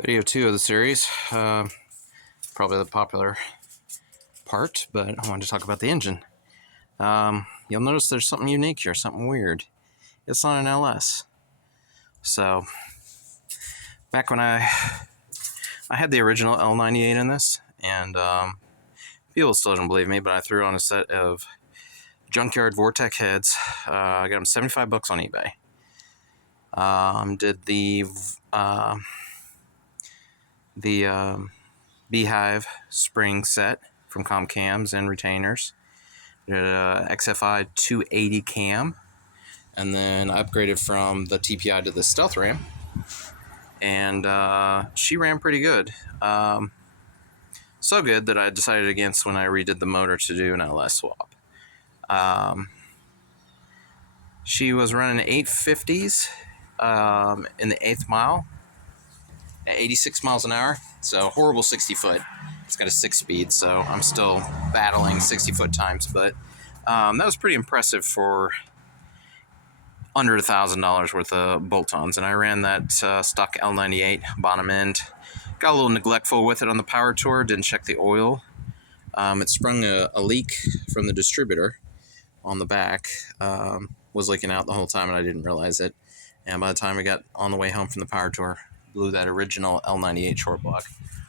Video 2 of the series, probably the popular part, but I wanted to talk about the engine. You'll notice there's something unique here, something weird. It's not an LS. So, back when I had the original L98 in this, and people still don't believe me, but I threw on a set of Junkyard Vortec heads. I got them $75 on eBay. Did the Beehive spring set from Comp Cams and retainers. Did a XFI 280 cam, and then upgraded from the TPI to the Stealth Ram, and she ran pretty good. So good that I decided against when I redid the motor to do an LS swap. She was running 850s in the 8th mile at 86 miles an hour, so horrible 60 foot. It's got a 6-speed, so I'm still battling 60 foot times, but that was pretty impressive for under $1,000 worth of bolt-ons. And I ran that stock L98 bottom end. Got a little neglectful with it on the power tour, didn't check the oil. It sprung a leak from the distributor on the back. Was leaking out the whole time and I didn't realize it. And by the time we got on the way home from the power tour, blew that original L98 short block.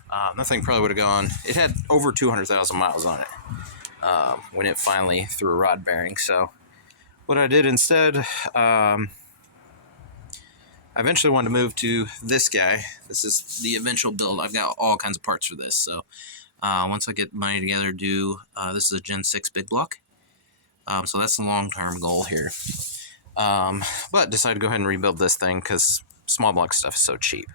That thing probably would have gone, it had over 200,000 miles on it when it finally threw a rod bearing. So what I did instead, I eventually wanted to move to this guy. This is the eventual build. I've got all kinds of parts for this. So once I get money together, this is a Gen 6 big block. So that's the long-term goal here. But decided to go ahead and rebuild this thing because small block stuff is so cheap.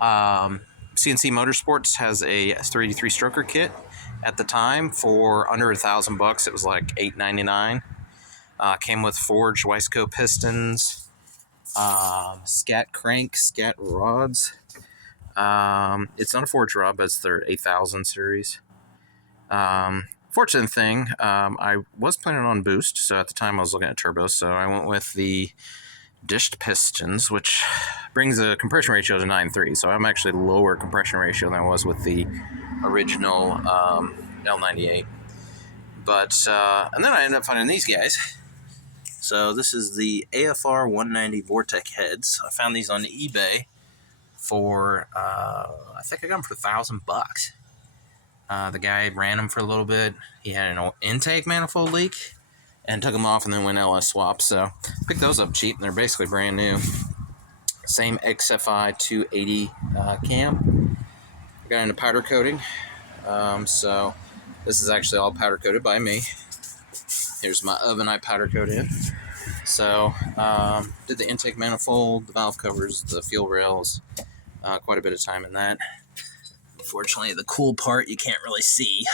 CNC Motorsports has a 383 stroker kit. At the time, for under $1,000, it was like $8.99. Came with forged Wiseco pistons, scat crank, scat rods. It's not a forged rod, but it's their 8000 series. Fortunate thing, I was planning on boost, so at the time I was looking at turbos, so I went with the dished pistons, which brings a compression ratio to 9.3, so I'm actually lower compression ratio than I was with the original L98. But and then I ended up finding these guys. So this is the AFR 190 Vortec heads. I found these on eBay for I think I got them for $1,000. The guy ran them for a little bit. He had an intake manifold leak and took them off and then went LS swap. So picked those up cheap, and they're basically brand new. Same XFI 280 cam. Got into powder coating. So this is actually all powder coated by me. Here's my oven I powder coat in. So did the intake manifold, the valve covers, the fuel rails. Quite a bit of time in that. Unfortunately, the cool part you can't really see.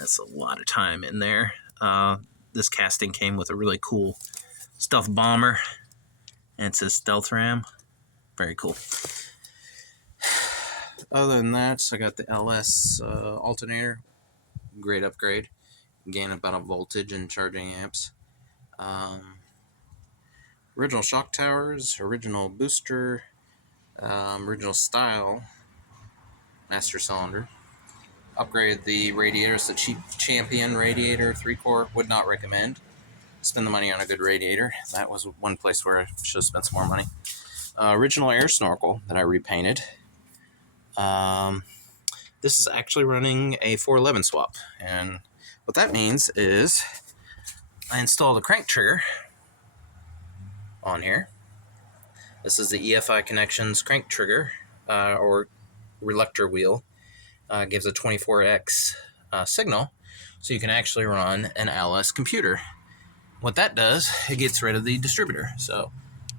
That's a lot of time in there. This casting came with a really cool stuffed bomber, and it says Stealth Ram. Very cool. Other than that, I got the LS alternator. Great upgrade. Gain about a voltage and charging amps. Original shock towers, original booster, original style master cylinder. Upgraded the radiator. It's a cheap Champion radiator, 3-core. Would not recommend. Spend the money on a good radiator. That was one place where I should have spent some more money. Original air snorkel that I repainted. This is actually running a 411 swap. And what that means is I installed a crank trigger on here. This is the EFI Connections crank trigger, or reluctor wheel. Gives a 24x signal, so you can actually run an LS computer. What that does, it gets rid of the distributor. So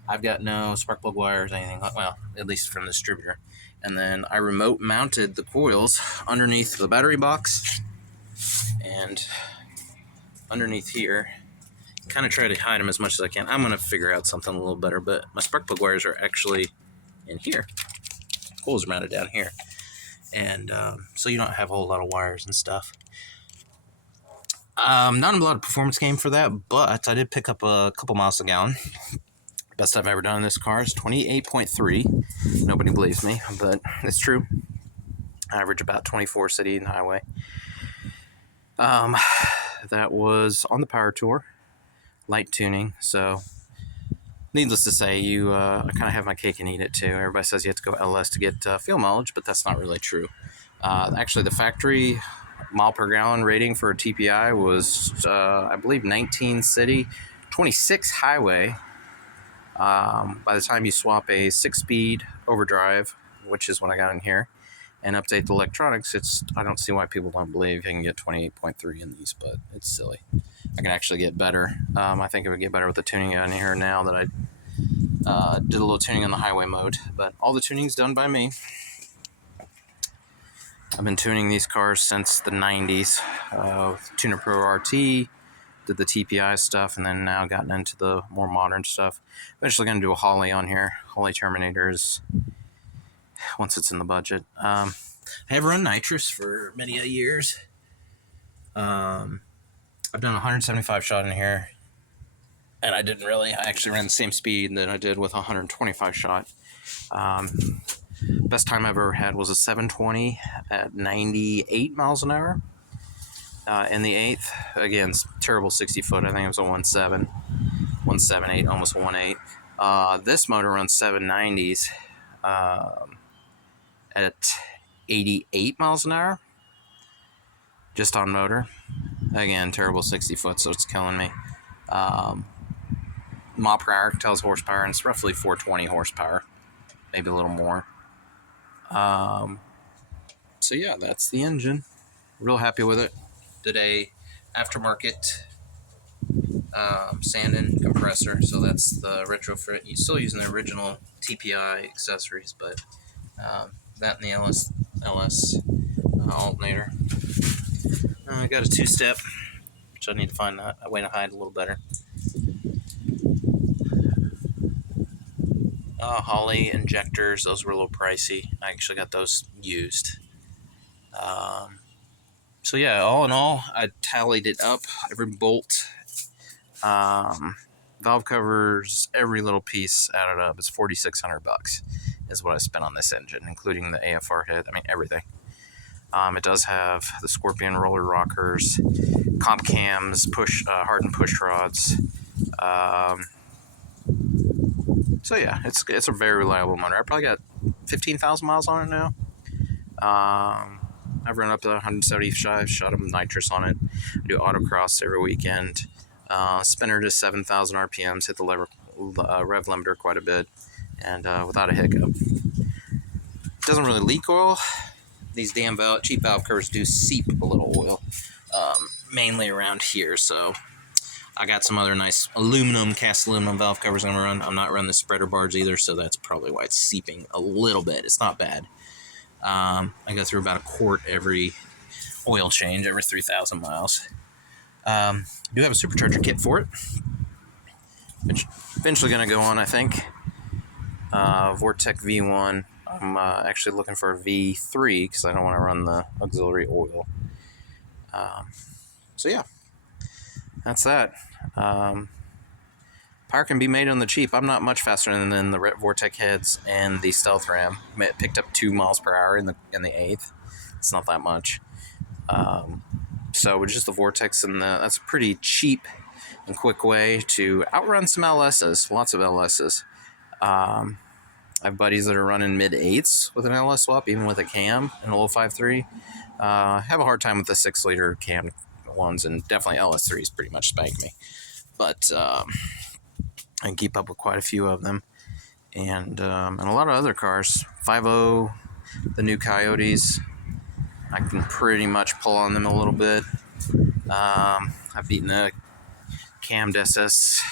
I've got no spark plug wires, anything, well, at least from the distributor. And then I remote mounted the coils underneath the battery box and underneath here. Kind of try to hide them as much as I can. I'm going to figure out something a little better, but my spark plug wires are actually in here. Coils are mounted down here. And so you don't have a whole lot of wires and stuff. Not a lot of performance gain for that, but I did pick up a couple miles a gallon. Best I've ever done in this car is 28.3. Nobody believes me, but it's true. I average about 24 city and highway. That was on the Power Tour, light tuning. So, needless to say, I kind of have my cake and eat it too. Everybody says you have to go LS to get fuel mileage, but that's not really true. Actually, the factory mile per gallon rating for a TPI was, I believe, 19 city, 26 highway. By the time you swap a 6-speed overdrive, which is what I got in here, and update the electronics, I don't see why people don't believe you can get 28.3 in these, but it's silly. I can actually get better. I think it would get better with the tuning in here now that I did a little tuning on the highway mode, but all the tuning's done by me. I've been tuning these cars since the 90s. Tuner Pro RT, did the TPI stuff, and then now gotten into the more modern stuff. Eventually going to do a Holley on here. Holley Terminators, once it's in the budget. I have run nitrous for many years. I've done 175 shot in here, and I actually ran the same speed that I did with 125 shot. Best time I ever had was a 720 at 98 miles an hour. In the 8th, again, terrible 60 foot. I think it was a 1.78, almost a 1.8. This motor runs 790s at 88 miles an hour, just on motor. Again, terrible 60 foot, so it's killing me. Mile per hour tells horsepower, and it's roughly 420 horsepower, maybe a little more. So yeah, that's the engine. Real happy with it. Did a aftermarket sanding compressor, so that's the retrofit. You're still using the original TPI accessories, but that and the LS alternator. I got a 2-step, which I need to find a way to hide a little better. Holley injectors, those were a little pricey. I actually got those used. So yeah, all in all, I tallied it up. Every bolt, valve covers, every little piece added up. It's $4,600 is what I spent on this engine, including the AFR head. I mean, everything. It does have the Scorpion roller rockers, comp cams, hardened push rods. So yeah, it's a very reliable motor. I probably got 15,000 miles on it now. I've run up to 175 shot of nitrous on it. I do autocross every weekend. Spinner to 7,000 RPMs, hit the rev limiter quite a bit, and without a hiccup. It doesn't really leak oil. These damn cheap valve covers do seep a little oil, mainly around here, so I got some other nice cast aluminum valve covers I'm going to run. I'm not running the spreader bars either, so that's probably why it's seeping a little bit. It's not bad. I go through about a quart every oil change, every 3,000 miles. I do have a supercharger kit for it. Eventually going to go on, I think. Vortec V1. I'm actually looking for a V3 because I don't want to run the auxiliary oil. So yeah, that's that. Power can be made on the cheap. I'm not much faster than the Vortec heads and the Stealth Ram. It picked up 2 miles per hour in the 8th. It's not that much. So with just the Vortex that's a pretty cheap and quick way to outrun some LSs. Lots of LSs. I have buddies that are running mid-8s with an LS swap, even with a cam and a little 5.3. Have a hard time with the 6-liter cam ones, and definitely LS3s pretty much spank me. But I can keep up with quite a few of them, and a lot of other cars. 5.0, the new Coyotes, I can pretty much pull on them a little bit. I've beaten a cammed SS,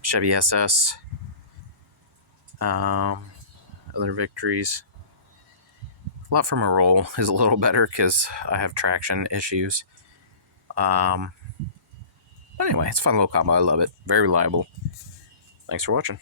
Chevy SS, other victories. A lot from a roll is a little better because I have traction issues. But anyway, it's a fun little combo. I love it. Very reliable. Thanks for watching.